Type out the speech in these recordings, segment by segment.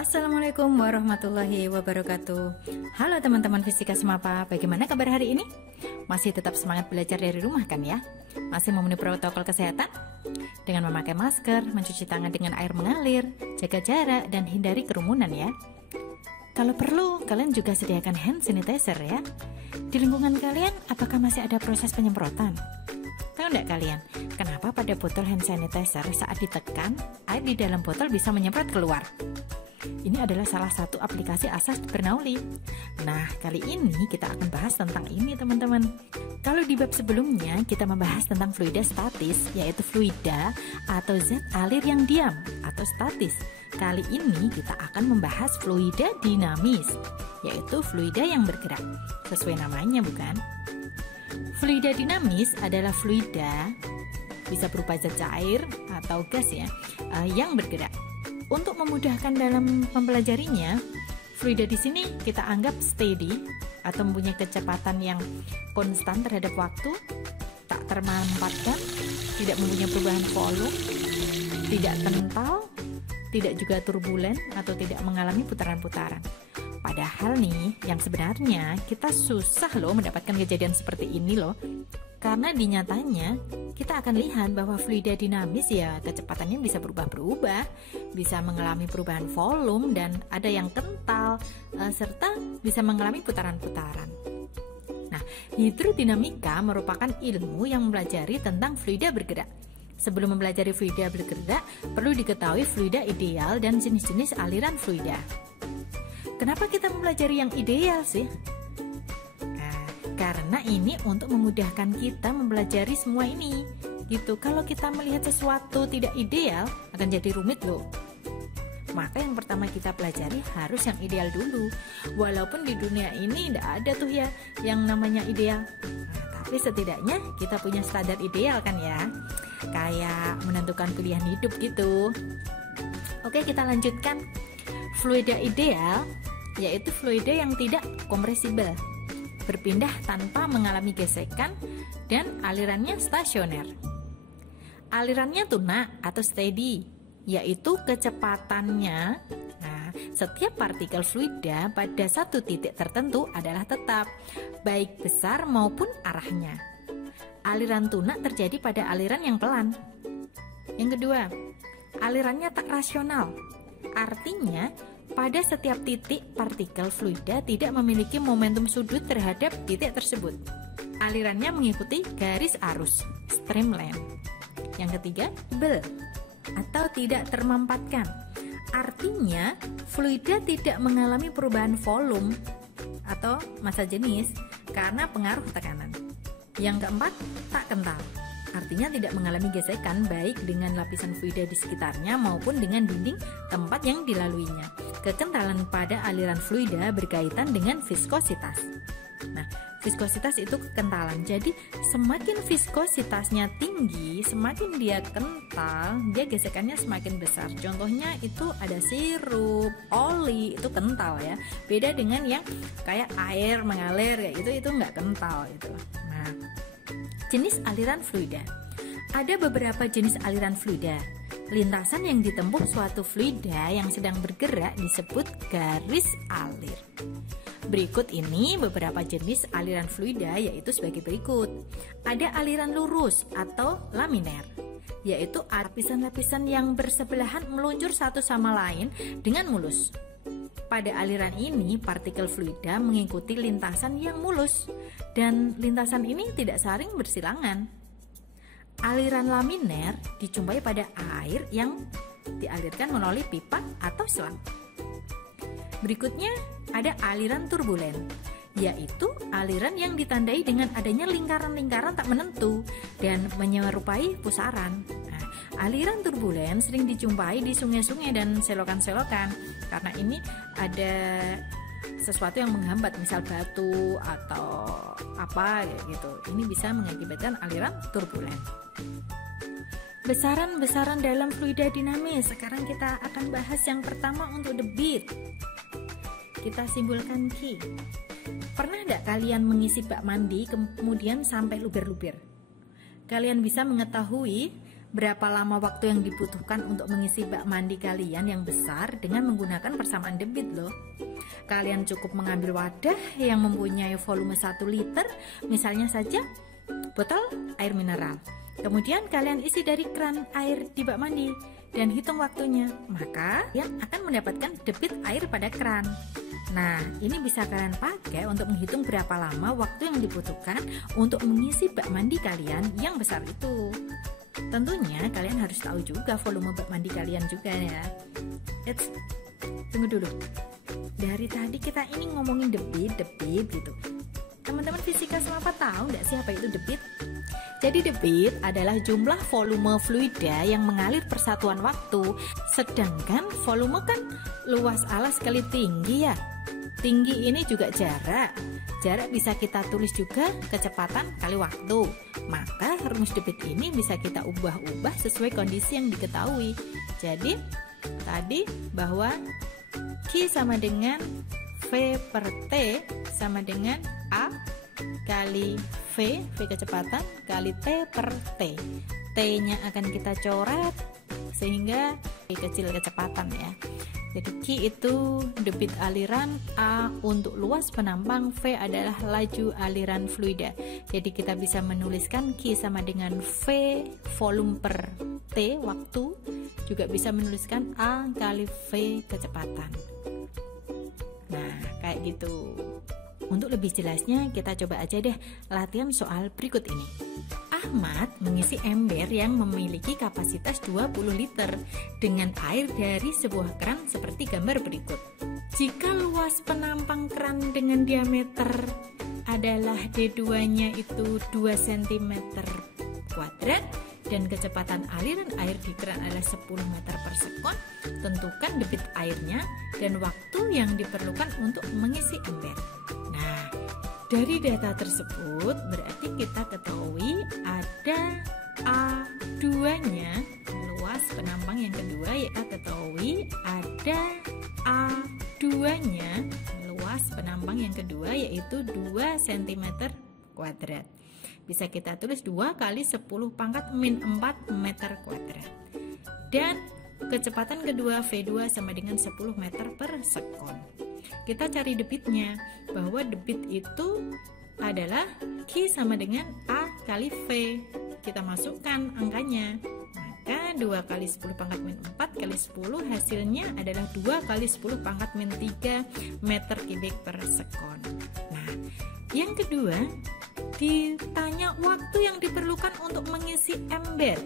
Assalamualaikum warahmatullahi wabarakatuh. Halo teman-teman Fisika Semapa, bagaimana kabar hari ini? Masih tetap semangat belajar dari rumah kan ya? Masih memenuhi protokol kesehatan? Dengan memakai masker, mencuci tangan dengan air mengalir, jaga jarak, dan hindari kerumunan ya. Kalau perlu, kalian juga sediakan hand sanitizer ya. Di lingkungan kalian, apakah masih ada proses penyemprotan? Tahu nggak kalian, kenapa pada botol hand sanitizer saat ditekan, air di dalam botol bisa menyemprot keluar? Ini adalah salah satu aplikasi asas Bernoulli. Nah, kali ini kita akan bahas tentang ini teman-teman. Kalau di bab sebelumnya kita membahas tentang fluida statis, yaitu fluida atau zat alir yang diam atau statis. Kali ini kita akan membahas fluida dinamis, yaitu fluida yang bergerak. Sesuai namanya bukan? Fluida dinamis adalah fluida, bisa berupa zat cair atau gas ya, yang bergerak. Untuk memudahkan dalam mempelajarinya, fluida di sini kita anggap steady atau mempunyai kecepatan yang konstan terhadap waktu, tak termampatkan, tidak mempunyai perubahan volume, tidak kental, tidak juga turbulen atau tidak mengalami putaran-putaran. Padahal nih, yang sebenarnya kita susah loh mendapatkan kejadian seperti ini loh. Karena di nyatanya kita akan lihat bahwa fluida dinamis ya kecepatannya bisa berubah-berubah, bisa mengalami perubahan volume dan ada yang kental, serta bisa mengalami putaran-putaran. Nah, hidrodinamika merupakan ilmu yang mempelajari tentang fluida bergerak. Sebelum mempelajari fluida bergerak, perlu diketahui fluida ideal dan jenis-jenis aliran fluida. Kenapa kita mempelajari yang ideal sih? Karena ini untuk memudahkan kita mempelajari semua ini gitu. Kalau kita melihat sesuatu tidak ideal akan jadi rumit loh. Maka yang pertama kita pelajari harus yang ideal dulu. Walaupun di dunia ini tidak ada tuh ya yang namanya ideal, tapi setidaknya kita punya standar ideal kan ya, kayak menentukan pilihan hidup gitu. Oke, kita lanjutkan. Fluida ideal yaitu fluida yang tidak kompresibel, berpindah tanpa mengalami gesekan, dan alirannya stasioner. Alirannya tunak atau steady, yaitu kecepatannya. Nah, setiap partikel fluida pada satu titik tertentu adalah tetap, baik besar maupun arahnya. Aliran tunak terjadi pada aliran yang pelan. Yang kedua, alirannya tak rasional. Artinya, pada setiap titik partikel fluida tidak memiliki momentum sudut terhadap titik tersebut. Alirannya mengikuti garis arus, streamline. Yang ketiga, bel atau tidak termampatkan. Artinya, fluida tidak mengalami perubahan volume atau massa jenis karena pengaruh tekanan. Yang keempat, tak kental. Artinya tidak mengalami gesekan baik dengan lapisan fluida di sekitarnya maupun dengan dinding tempat yang dilaluinya. Kekentalan pada aliran fluida berkaitan dengan viskositas. Nah, viskositas itu kekentalan. Jadi semakin viskositasnya tinggi, semakin dia kental, dia gesekannya semakin besar. Contohnya itu ada sirup, oli, itu kental ya. Beda dengan yang kayak air mengalir ya, itu nggak kental itu. Nah, jenis aliran fluida. Ada beberapa jenis aliran fluida. Lintasan yang ditempuh suatu fluida yang sedang bergerak disebut garis alir. Berikut ini beberapa jenis aliran fluida, yaitu sebagai berikut. Ada aliran lurus atau laminer, yaitu lapisan-lapisan yang bersebelahan meluncur satu sama lain dengan mulus. Pada aliran ini, partikel fluida mengikuti lintasan yang mulus, dan lintasan ini tidak saling bersilangan. Aliran laminer dijumpai pada air yang dialirkan melalui pipa atau selang. Berikutnya ada aliran turbulen, yaitu aliran yang ditandai dengan adanya lingkaran-lingkaran tak menentu dan menyerupai pusaran. Nah, aliran turbulen sering dijumpai di sungai-sungai dan selokan-selokan karena ini ada sesuatu yang menghambat, misal batu atau apa gitu. Ini bisa mengakibatkan aliran turbulen. Besaran-besaran dalam fluida dinamis. Sekarang kita akan bahas yang pertama untuk debit. Kita simpulkan Q. Pernah nggak kalian mengisi bak mandi kemudian sampai luber-luber? Kalian bisa mengetahui berapa lama waktu yang dibutuhkan untuk mengisi bak mandi kalian yang besar dengan menggunakan persamaan debit loh. Kalian cukup mengambil wadah yang mempunyai volume 1 liter, misalnya saja botol air mineral. Kemudian kalian isi dari keran air di bak mandi dan hitung waktunya. Maka kalian akan mendapatkan debit air pada keran. Nah, ini bisa kalian pakai untuk menghitung berapa lama waktu yang dibutuhkan untuk mengisi bak mandi kalian yang besar itu. Tentunya kalian harus tahu juga volume bak mandi kalian juga ya. Tunggu dulu. Dari tadi kita ini ngomongin debit gitu. Teman-teman fisika semapa tahu nggak sih apa itu debit? Jadi debit adalah jumlah volume fluida yang mengalir persatuan waktu. Sedangkan volume kan luas alas kali tinggi ya. Tinggi ini juga jarak. Jarak bisa kita tulis juga kecepatan kali waktu. Maka rumus debit ini bisa kita ubah-ubah sesuai kondisi yang diketahui. Jadi tadi bahwa Q sama dengan V per T sama dengan A kali V kecepatan kali T per T. T-nya akan kita coret sehingga V kecil kecepatan ya. Jadi Q itu debit aliran, A untuk luas penampang, V adalah laju aliran fluida. Jadi kita bisa menuliskan Q sama dengan V volume per T waktu, juga bisa menuliskan A kali V kecepatan. Nah, kayak gitu. Untuk lebih jelasnya kita coba aja deh latihan soal berikut ini. Ahmad mengisi ember yang memiliki kapasitas 20 liter dengan air dari sebuah keran seperti gambar berikut. Jika luas penampang keran dengan diameter adalah D2-nya itu 2 cm kuadrat dan kecepatan aliran air di keran adalah 10 meter per sekon, tentukan debit airnya dan waktu yang diperlukan untuk mengisi ember. Nah, dari data tersebut berarti kita ketahui ada A2-nya, luas penampang yang kedua, ya kita ketahui ada A2-nya, luas penampang yang kedua yaitu 2 cm kuadrat. Bisa kita tulis 2 kali 10 pangkat min 4 meter kuadrat. Dan kecepatan kedua V2 sama dengan 10 meter per sekon. Kita cari debitnya, bahwa debit itu adalah Q sama dengan A kali V. Kita masukkan angkanya. Maka 2 kali 10 pangkat min 4 kali 10 hasilnya adalah 2 kali 10 pangkat min 3 meter kubik per sekon. Nah, yang kedua, ditanya waktu yang diperlukan untuk mengisi ember.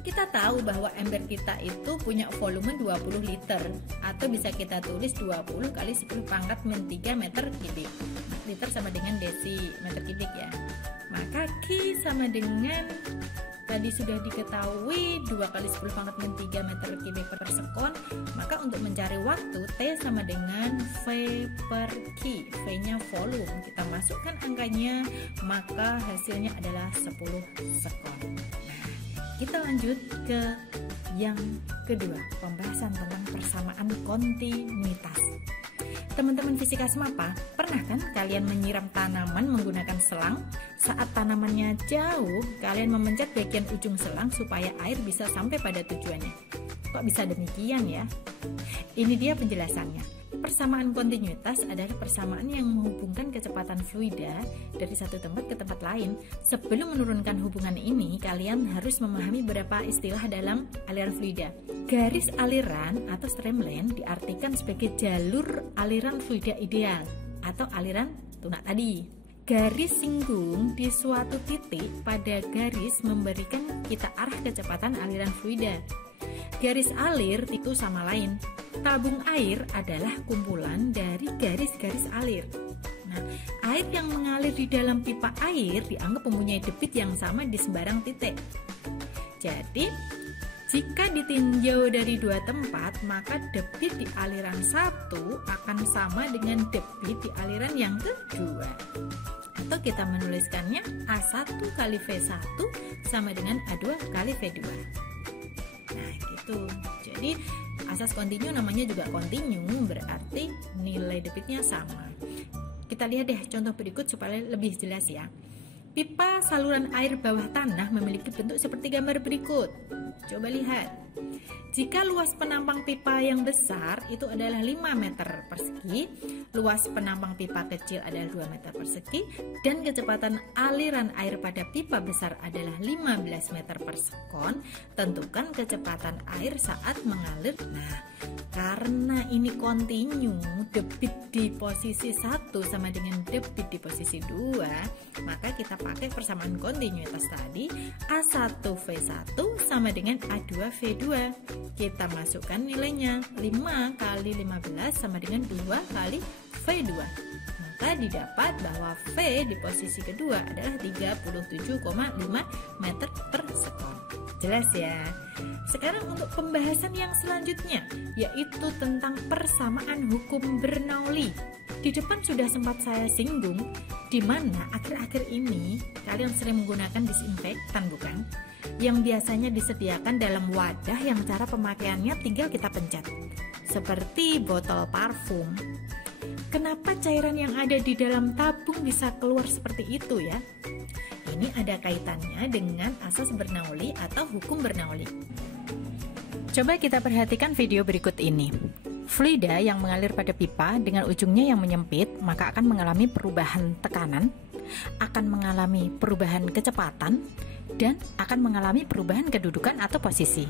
Kita tahu bahwa ember kita itu punya volume 20 liter, atau bisa kita tulis 20 kali 10 pangkat min 3 meter kubik. Liter sama dengan desimeter kubik ya. Maka Q sama dengan tadi sudah diketahui 2 kali 10 pangkat min 3 meter kubik per sekon. Maka untuk mencari waktu T sama dengan V per Q. V-nya volume, kita masukkan angkanya, maka hasilnya adalah 10 sekon. Kita lanjut ke yang kedua, pembahasan tentang persamaan kontinuitas. Teman-teman fisika semapa, pernah kan kalian menyiram tanaman menggunakan selang? Saat tanamannya jauh, kalian memencet bagian ujung selang supaya air bisa sampai pada tujuannya. Kok bisa demikian ya? Ini dia penjelasannya. Persamaan kontinuitas adalah persamaan yang menghubungkan kecepatan fluida dari satu tempat ke tempat lain. Sebelum menurunkan hubungan ini, kalian harus memahami beberapa istilah dalam aliran fluida. Garis aliran atau streamline diartikan sebagai jalur aliran fluida ideal atau aliran tunak tadi. Garis singgung di suatu titik pada garis memberikan kita arah kecepatan aliran fluida. Garis alir itu sama lain. Tabung air adalah kumpulan dari garis-garis alir. Nah, air yang mengalir di dalam pipa air dianggap mempunyai debit yang sama di sembarang titik. Jadi, jika ditinjau dari dua tempat, maka debit di aliran satu akan sama dengan debit di aliran yang kedua. Atau kita menuliskannya A1 kali V1 sama dengan A2 kali V2. Nah, gitu. Jadi asas kontinu namanya juga kontinu, berarti nilai debitnya sama. Kita lihat deh contoh berikut supaya lebih jelas ya. Pipa saluran air bawah tanah memiliki bentuk seperti gambar berikut. Coba lihat. Jika luas penampang pipa yang besar itu adalah 5 meter persegi, luas penampang pipa kecil adalah 2 meter persegi, dan kecepatan aliran air pada pipa besar adalah 15 meter per sekon, tentukan kecepatan air saat mengalir. Nah, karena ini kontinu, debit di posisi 1 sama dengan debit di posisi 2, maka kita pakai persamaan kontinuitas tadi, A1V1 sama dengan A2V2. Kita masukkan nilainya, 5 kali 15 sama dengan 2 kali V2. Maka didapat bahwa V di posisi kedua adalah 37,5 meter per sekon. Jelas ya? Sekarang untuk pembahasan yang selanjutnya, yaitu tentang persamaan hukum Bernoulli. Di depan sudah sempat saya singgung, di mana akhir-akhir ini kalian sering menggunakan disinfektan, bukan? Yang biasanya disediakan dalam wadah yang cara pemakaiannya tinggal kita pencet, seperti botol parfum. Kenapa cairan yang ada di dalam tabung bisa keluar seperti itu ya? Ini ada kaitannya dengan asas Bernoulli atau hukum Bernoulli. Coba kita perhatikan video berikut ini. Fluida yang mengalir pada pipa dengan ujungnya yang menyempit maka akan mengalami perubahan tekanan, akan mengalami perubahan kecepatan, dan akan mengalami perubahan kedudukan atau posisi.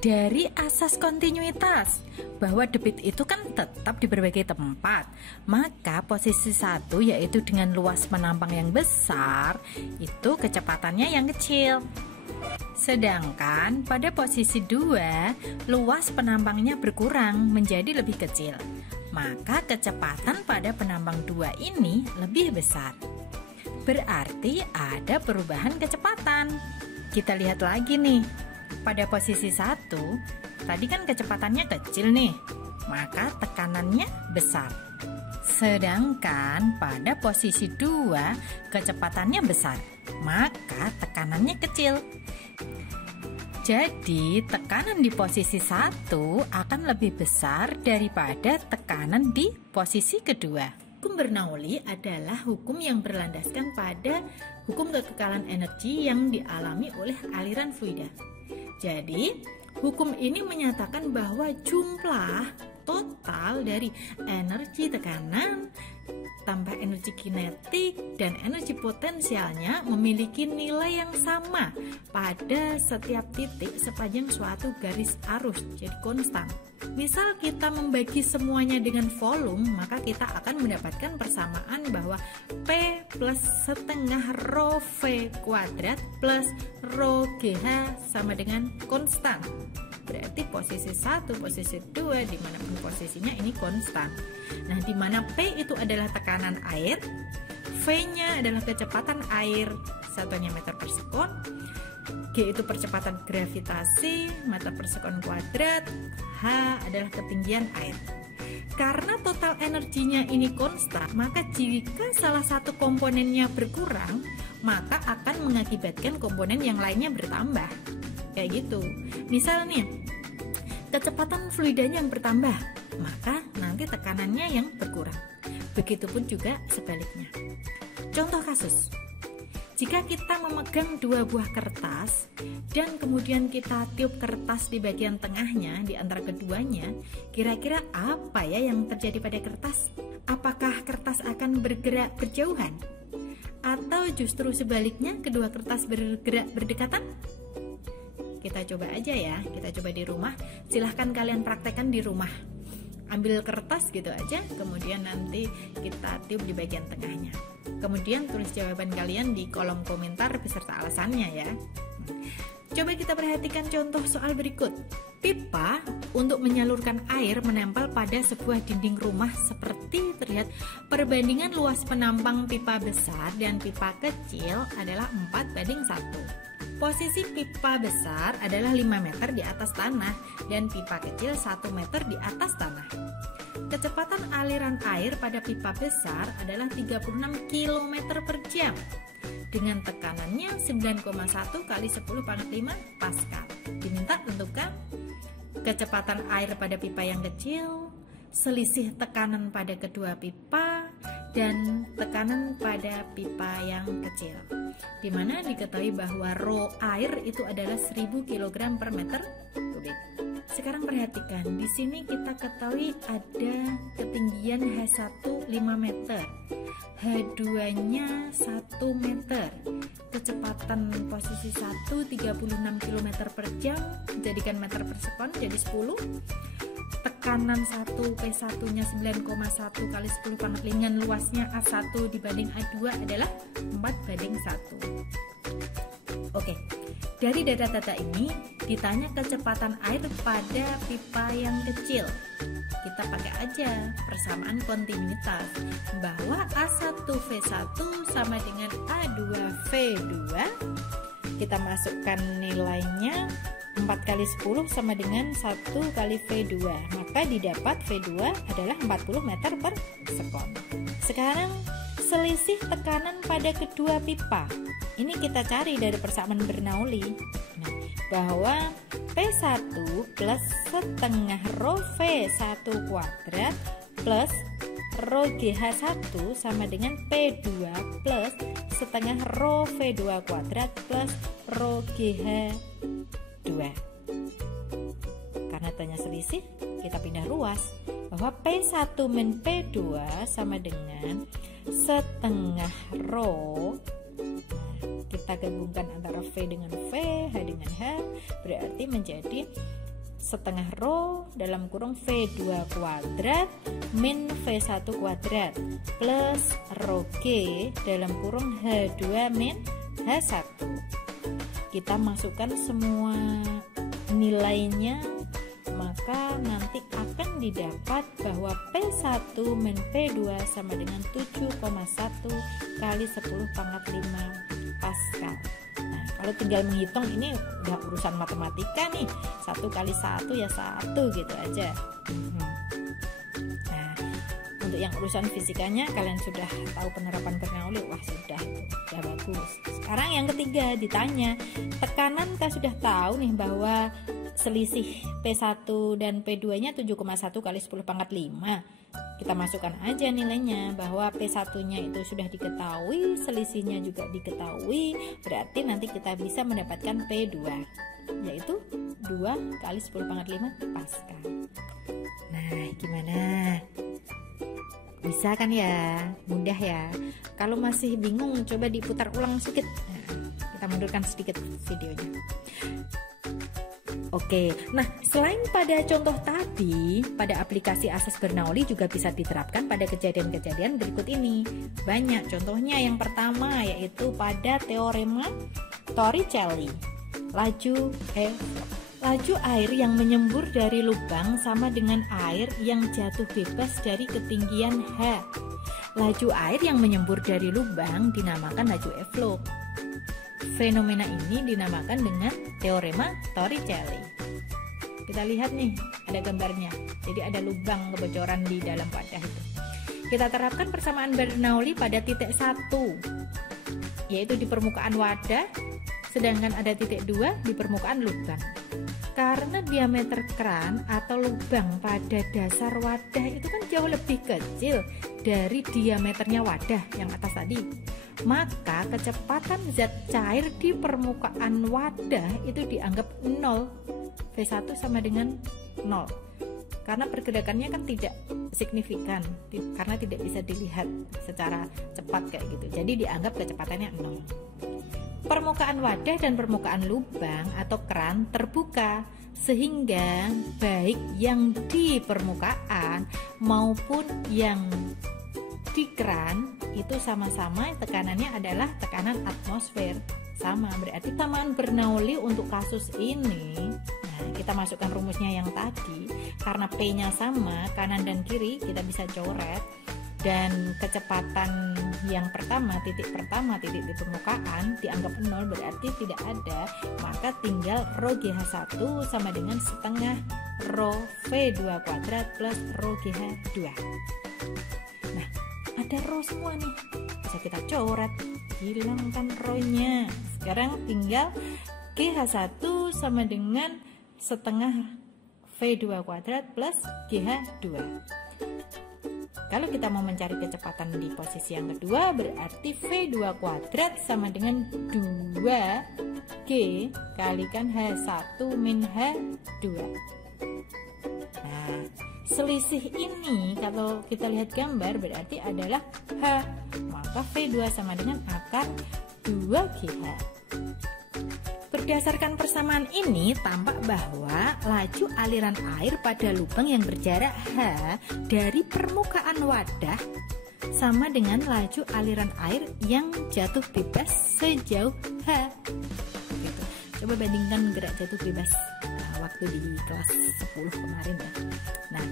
Dari asas kontinuitas bahwa debit itu kan tetap di berbagai tempat, maka posisi 1 yaitu dengan luas penampang yang besar itu kecepatannya yang kecil. Sedangkan pada posisi 2 luas penampangnya berkurang menjadi lebih kecil, maka kecepatan pada penampang 2 ini lebih besar. Berarti ada perubahan kecepatan. Kita lihat lagi nih. Pada posisi 1, tadi kan kecepatannya kecil nih, maka tekanannya besar. Sedangkan pada posisi 2, kecepatannya besar, maka tekanannya kecil. Jadi, tekanan di posisi 1 akan lebih besar daripada tekanan di posisi kedua. Hukum Bernoulli adalah hukum yang berlandaskan pada hukum kekekalan energi yang dialami oleh aliran fluida. Jadi, hukum ini menyatakan bahwa jumlah total dari energi tekanan tambah energi kinetik dan energi potensialnya memiliki nilai yang sama pada setiap titik sepanjang suatu garis arus, jadi konstan. Misal kita membagi semuanya dengan volume, maka kita akan mendapatkan persamaan bahwa P plus setengah rho V kuadrat plus rho GH sama dengan konstan. Berarti posisi 1, posisi 2, dimanapun posisinya ini konstan. Nah, dimana P itu adalah tekanan air, V-nya adalah kecepatan air, satunya meter per sekon, G itu percepatan gravitasi, meter per sekon kuadrat, H adalah ketinggian air. Karena total energinya ini konstan, maka jika salah satu komponennya berkurang, maka akan mengakibatkan komponen yang lainnya bertambah. Kayak gitu. Misal nih, kecepatan fluidanya yang bertambah, maka nanti tekanannya yang berkurang. Begitupun juga sebaliknya. Contoh kasus. Jika kita memegang 2 buah kertas dan kemudian kita tiup kertas di bagian tengahnya di antara keduanya, kira-kira apa ya yang terjadi pada kertas? Apakah kertas akan bergerak berjauhan? Atau justru sebaliknya kedua kertas bergerak berdekatan? Kita coba aja ya, kita coba di rumah. Silahkan kalian praktekkan di rumah. Ambil kertas gitu aja, kemudian nanti kita tiup di bagian tengahnya. Kemudian tulis jawaban kalian di kolom komentar beserta alasannya ya. Coba kita perhatikan contoh soal berikut. Pipa untuk menyalurkan air menempel pada sebuah dinding rumah seperti terlihat. Perbandingan luas penampang pipa besar dan pipa kecil adalah 4:1. Posisi pipa besar adalah 5 meter di atas tanah dan pipa kecil 1 meter di atas tanah. Kecepatan aliran air pada pipa besar adalah 36 km per jam dengan tekanannya 9,1 kali 10⁵ Pascal. Diminta tentukan kecepatan air pada pipa yang kecil, selisih tekanan pada kedua pipa, dan tekanan pada pipa yang kecil, dimana diketahui bahwa rho air itu adalah 1000 kg per meter kubik. Sekarang perhatikan, di sini kita ketahui ada ketinggian H1 5 meter, H2-nya 1 meter, kecepatan posisi 1 36 km per jam, jadikan meter per sekon jadi 10, tekanan 1 P1-nya 9,1 kali 10 pangkat 5 dengan luasnya A1 dibanding A2 adalah 4:1. Oke, dari data-data ini ditanya kecepatan air pada pipa yang kecil. Kita pakai aja persamaan kontinuitas bahwa A1V1 sama dengan A2V2. Kita masukkan nilainya 4 kali 10 sama dengan 1 kali V2, maka didapat V2 adalah 40 meter per sekon. Sekarang selisih tekanan pada kedua pipa ini kita cari dari persamaan Bernoulli, bahwa P1 plus setengah rho V1 kuadrat plus rho GH1 sama dengan P2 plus setengah rho V2 kuadrat plus rho GH2. Karena tanya selisih, kita pindah ruas bahwa P1 min P2 sama dengan setengah rho. Kita gabungkan antara V dengan V, H dengan H, berarti menjadi setengah rho dalam kurung V2 kuadrat min V1 kuadrat plus rho G dalam kurung H2 min H1. Kita masukkan semua nilainya, maka nanti akan didapat bahwa P1 min P2 sama dengan 7,1 kali 10 pangkat 5 Pascal. Nah, kalau tinggal menghitung ini udah urusan matematika nih, 1 kali 1 ya 1 gitu aja. Nah, untuk yang urusan fisikanya kalian sudah tahu penerapan Bernoulli, wah sudah bagus. Sekarang yang ketiga ditanya tekanan, kita sudah tahu nih bahwa selisih P1 dan P2 nya 7,1 kali 10 pangkat 5. Kita masukkan aja nilainya bahwa P1 nya itu sudah diketahui, selisihnya juga diketahui, berarti nanti kita bisa mendapatkan P2 yaitu 2 kali 10 pangkat 5 Pascal. Nah, gimana? Bisa kan ya? Mudah ya. Kalau masih bingung coba diputar ulang sedikit. Nah, kita mundurkan sedikit videonya. Oke, nah selain pada contoh tadi, pada aplikasi asas Bernoulli juga bisa diterapkan pada kejadian-kejadian berikut ini. Banyak contohnya. Yang pertama yaitu pada teorema Torricelli. Laju air yang menyembur dari lubang sama dengan air yang jatuh bebas dari ketinggian H. Laju air yang menyembur dari lubang dinamakan laju efflow. Fenomena ini dinamakan dengan teorema Torricelli. Kita lihat nih, ada gambarnya. Jadi ada lubang kebocoran di dalam wadah itu. Kita terapkan persamaan Bernoulli pada titik 1, yaitu di permukaan wadah, sedangkan ada titik 2 di permukaan lubang. Karena diameter keran atau lubang pada dasar wadah itu kan jauh lebih kecil dari diameternya wadah yang atas tadi, maka kecepatan zat cair di permukaan wadah itu dianggap 0. V1 sama dengan 0 karena pergerakannya kan tidak signifikan, karena tidak bisa dilihat secara cepat kayak gitu, jadi dianggap kecepatannya 0. Permukaan wadah dan permukaan lubang atau keran terbuka, sehingga baik yang di permukaan maupun yang di keran itu sama-sama tekanannya adalah tekanan atmosfer. Sama, berarti persamaan Bernoulli untuk kasus ini, nah kita masukkan rumusnya yang tadi, karena P-nya sama, kanan dan kiri kita bisa coret, dan kecepatan yang pertama, titik di permukaan dianggap 0, berarti tidak ada, maka tinggal rho GH1 sama dengan setengah rho V2 kuadrat plus rho GH2. Nah, ada rho semua nih, bisa kita coret, hilangkan rho-nya. Sekarang tinggal GH1 sama dengan setengah V2 kuadrat plus GH2. Kalau kita mau mencari kecepatan di posisi yang kedua, berarti V2 kuadrat sama dengan 2G kalikan H1 min H2. Nah, selisih ini kalau kita lihat gambar berarti adalah H, maka V2 sama dengan akar 2GH. Berdasarkan persamaan ini, tampak bahwa laju aliran air pada lubang yang berjarak H dari permukaan wadah sama dengan laju aliran air yang jatuh bebas sejauh H. Gitu. Coba bandingkan gerak jatuh bebas waktu di kelas 10 kemarin ya. Nah,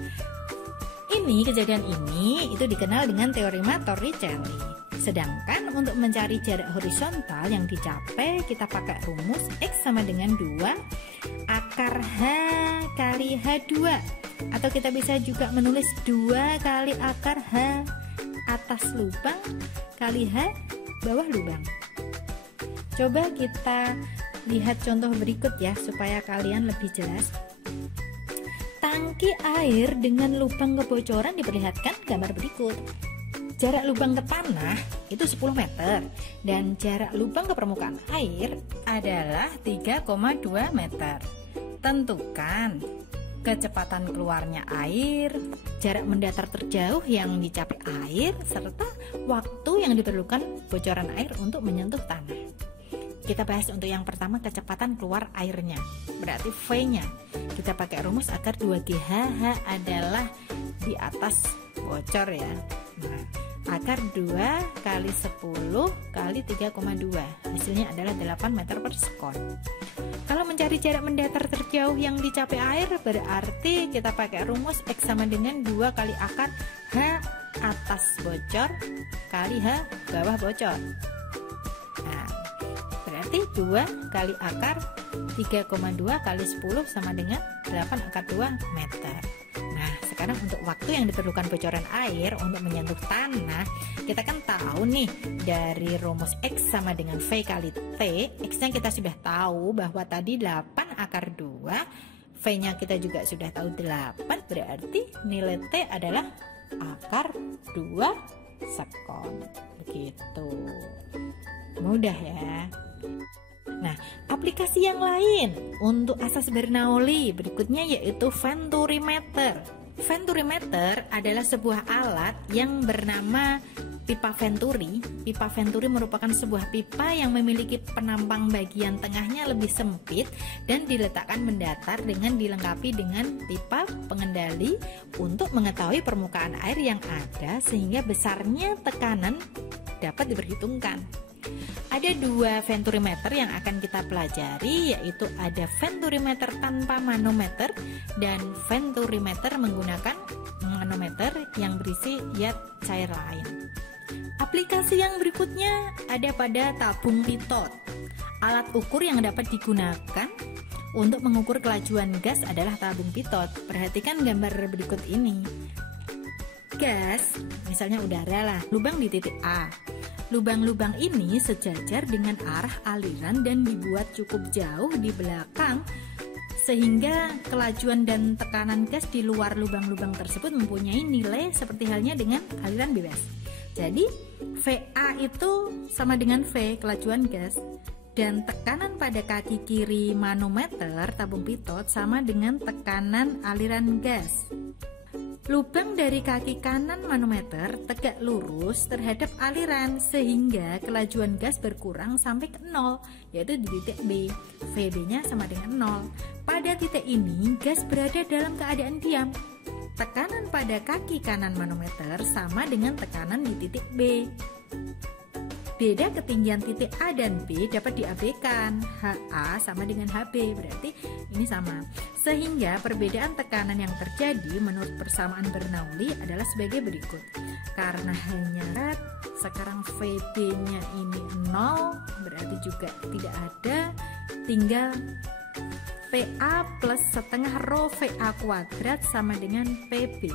kejadian ini itu dikenal dengan teorema Torricelli. Sedangkan untuk mencari jarak horizontal yang dicapai, kita pakai rumus X sama dengan 2 akar H kali H2. Atau kita bisa juga menulis 2 kali akar H atas lubang kali H bawah lubang. Coba kita lihat contoh berikut ya, supaya kalian lebih jelas. Tangki air dengan lubang kebocoran diperlihatkan gambar berikut. Jarak lubang ke tanah itu 10 meter dan jarak lubang ke permukaan air adalah 3,2 meter. Tentukan kecepatan keluarnya air, jarak mendatar terjauh yang dicapai air, serta waktu yang diperlukan bocoran air untuk menyentuh tanah. Kita bahas untuk yang pertama, kecepatan keluar airnya, berarti V-nya. Kita pakai rumus akar 2GH, H adalah di atas bocor ya. Nah, akar 2 kali 10 kali 3,2, hasilnya adalah 8 meter per sekon. Kalau mencari jarak mendatar terjauh yang dicapai air, berarti kita pakai rumus X sama dengan 2 kali akar H atas bocor kali H bawah bocor. Nah, berarti 2 kali akar 3,2 kali 10 sama dengan 8 akar 2 meter. Nah, sekarang untuk waktu yang diperlukan bocoran air untuk menyentuh tanah, kita kan tahu nih dari rumus X sama dengan V kali T. X-nya kita sudah tahu bahwa tadi 8 akar 2, V-nya kita juga sudah tahu 8, berarti nilai T adalah akar 2 sekon. Begitu. Mudah ya. Nah, aplikasi yang lain untuk asas Bernoulli berikutnya yaitu venturimeter. Venturimeter adalah sebuah alat yang bernama pipa venturi. Pipa venturi merupakan sebuah pipa yang memiliki penampang bagian tengahnya lebih sempit dan diletakkan mendatar dengan dilengkapi dengan pipa pengendali untuk mengetahui permukaan air yang ada sehingga besarnya tekanan dapat diperhitungkan. Ada 2 venturimeter yang akan kita pelajari, yaitu ada venturimeter tanpa manometer dan venturimeter menggunakan manometer yang berisi zat cair lain. Aplikasi yang berikutnya ada pada tabung pitot. Alat ukur yang dapat digunakan untuk mengukur kelajuan gas adalah tabung pitot. Perhatikan gambar berikut ini. Gas, misalnya udara lah, lubang di titik A. Lubang-lubang ini sejajar dengan arah aliran dan dibuat cukup jauh di belakang sehingga kelajuan dan tekanan gas di luar lubang-lubang tersebut mempunyai nilai seperti halnya dengan aliran bebas. Jadi VA itu sama dengan V, kelajuan gas, dan tekanan pada kaki kiri manometer tabung pitot sama dengan tekanan aliran gas. Lubang dari kaki kanan manometer tegak lurus terhadap aliran sehingga kelajuan gas berkurang sampai ke 0, yaitu di titik B. VB-nya sama dengan 0. Pada titik ini gas berada dalam keadaan diam. Tekanan pada kaki kanan manometer sama dengan tekanan di titik B. Beda ketinggian titik A dan B dapat diabaikan. HA sama dengan HB, berarti ini sama. Sehingga perbedaan tekanan yang terjadi menurut persamaan Bernoulli adalah sebagai berikut. Karena hanya sekarang VB-nya ini 0, berarti juga tidak ada. Tinggal PA plus setengah rho VA kuadrat sama dengan PB.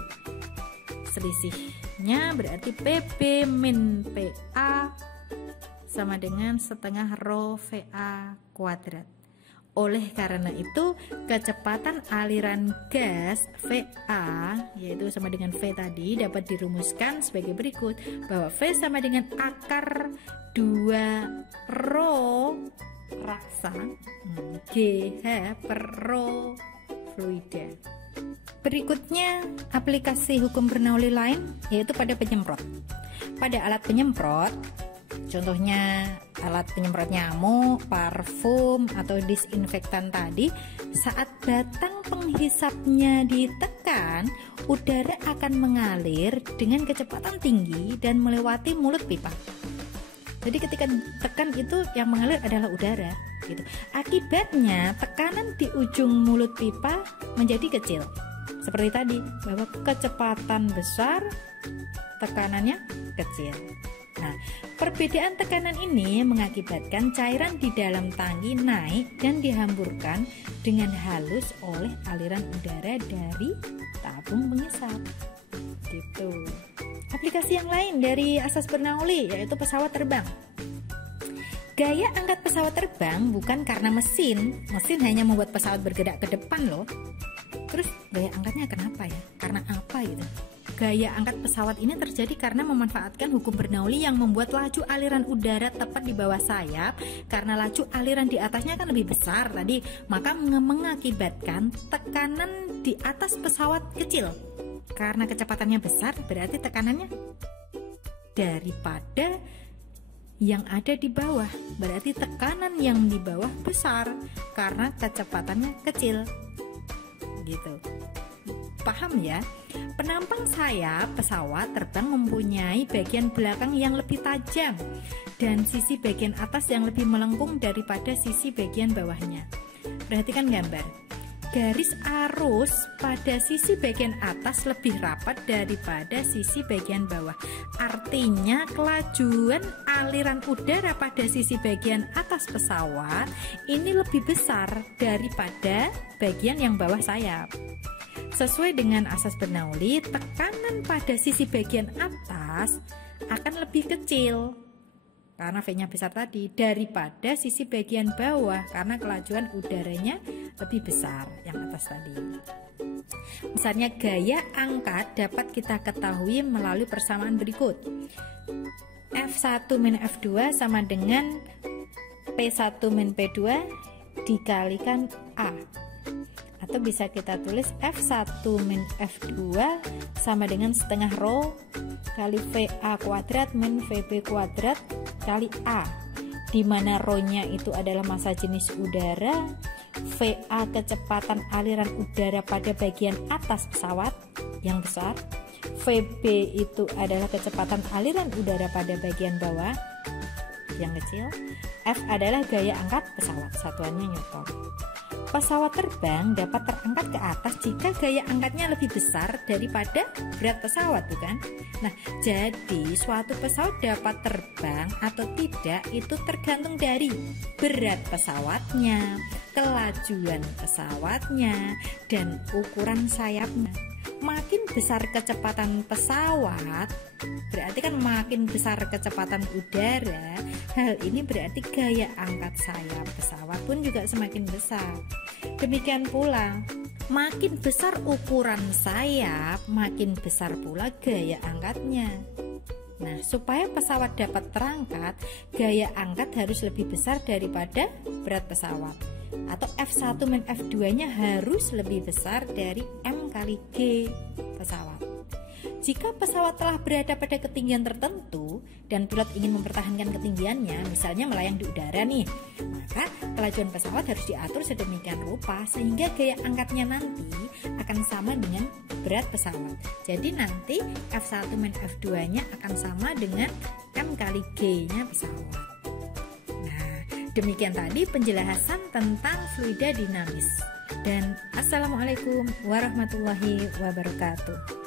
Selisihnya berarti PB min PA sama dengan setengah rho VA kuadrat. Oleh karena itu, kecepatan aliran gas VA, yaitu sama dengan V tadi, dapat dirumuskan sebagai berikut, bahwa V sama dengan akar 2 rho raksa GH per rho fluida. Berikutnya, aplikasi hukum Bernoulli lain, yaitu pada penyemprot. Pada alat penyemprot, contohnya alat penyemprot nyamuk, parfum, atau disinfektan tadi, saat batang penghisapnya ditekan, udara akan mengalir dengan kecepatan tinggi dan melewati mulut pipa. Jadi ketika tekan itu yang mengalir adalah udara gitu. Akibatnya tekanan di ujung mulut pipa menjadi kecil. Seperti tadi, bahwa kecepatan besar, tekanannya kecil. Nah, perbedaan tekanan ini mengakibatkan cairan di dalam tangki naik dan dihamburkan dengan halus oleh aliran udara dari tabung pengisap. Gitu. Aplikasi yang lain dari asas Bernoulli yaitu pesawat terbang. Gaya angkat pesawat terbang bukan karena mesin hanya membuat pesawat bergerak ke depan loh. Terus gaya angkatnya kenapa ya? Karena apa gitu? Gaya angkat pesawat ini terjadi karena memanfaatkan hukum Bernoulli yang membuat laju aliran udara tepat di bawah sayap. Karena laju aliran di atasnya kan lebih besar tadi, maka mengakibatkan tekanan di atas pesawat kecil. Karena kecepatannya besar, berarti tekanannya daripada yang ada di bawah. Berarti tekanan yang di bawah besar karena kecepatannya kecil. Gitu. Paham ya? Penampang sayap pesawat terbang mempunyai bagian belakang yang lebih tajam dan sisi bagian atas yang lebih melengkung daripada sisi bagian bawahnya. Perhatikan gambar. Garis arus pada sisi bagian atas lebih rapat daripada sisi bagian bawah. Artinya kelajuan aliran udara pada sisi bagian atas pesawat ini lebih besar daripada bagian yang bawah sayap. Sesuai dengan asas Bernoulli, tekanan pada sisi bagian atas akan lebih kecil karena V-nya besar tadi daripada sisi bagian bawah karena kelajuan udaranya lebih besar yang atas tadi. Misalnya gaya angkat dapat kita ketahui melalui persamaan berikut. F1 min F2 sama dengan P1 min P2 dikalikan A. Atau bisa kita tulis F1 min F2 sama dengan setengah rho kali VA kuadrat min VB kuadrat kali A, di mana rho-nya itu adalah massa jenis udara, VA kecepatan aliran udara pada bagian atas pesawat yang besar, VB itu adalah kecepatan aliran udara pada bagian bawah yang kecil, F adalah gaya angkat pesawat, satuannya Newton. Pesawat terbang dapat terangkat ke atas jika gaya angkatnya lebih besar daripada berat pesawat, bukan? Nah, jadi suatu pesawat dapat terbang atau tidak itu tergantung dari berat pesawatnya, kelajuan pesawatnya, dan ukuran sayapnya. Makin besar kecepatan pesawat, berarti kan makin besar kecepatan udara. Hal ini berarti gaya angkat sayap pesawat pun juga semakin besar. Demikian pula, makin besar ukuran sayap, makin besar pula gaya angkatnya. Nah, supaya pesawat dapat terangkat, gaya angkat harus lebih besar daripada berat pesawat. Atau F1 min F2 nya harus lebih besar dari M kali G pesawat. Jika pesawat telah berada pada ketinggian tertentu dan pilot ingin mempertahankan ketinggiannya, misalnya melayang di udara nih, maka kelajuan pesawat harus diatur sedemikian rupa sehingga gaya angkatnya nanti akan sama dengan berat pesawat. Jadi nanti F1 min F2 nya akan sama dengan M kali G nya pesawat. Demikian tadi penjelasan tentang fluida dinamis. Dan assalamualaikum warahmatullahi wabarakatuh.